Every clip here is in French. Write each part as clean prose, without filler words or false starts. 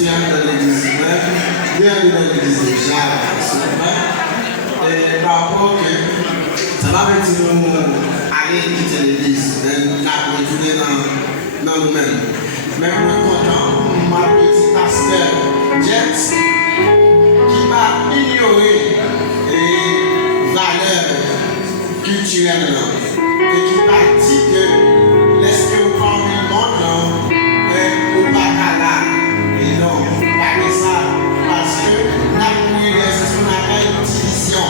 tiens dans l'église même, bien dans l'église déjà, et par rapport que ça va me dire nous aller quitter l'église, la retourner dans nous-mêmes. Mais je suis content, ma petite pasteur James, qui va ignorer les valeurs culturelles et qui va dire que laissez vous parler le monde, ou pas là. Et non, pas que ça, parce que nous avons ce qu'on appelle division.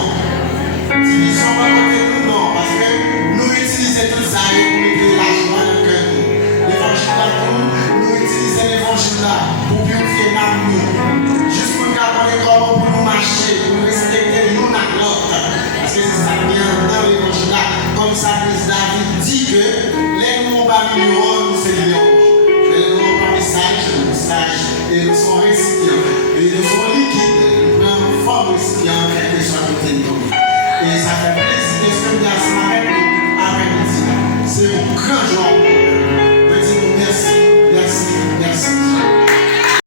Division pas comme nous, non, parce que nous utilisons tout ça et nous mettons la joie dans le cœur. L'évangile, nous utilisons l'évangile là pour purifier l'amour. Juste pour nous apprendre comment pour nous marcher, pour nous respecter l'un à l'autre. Parce que c'est ça qui vient dans l'évangile là. Comme ça, David dit que les mots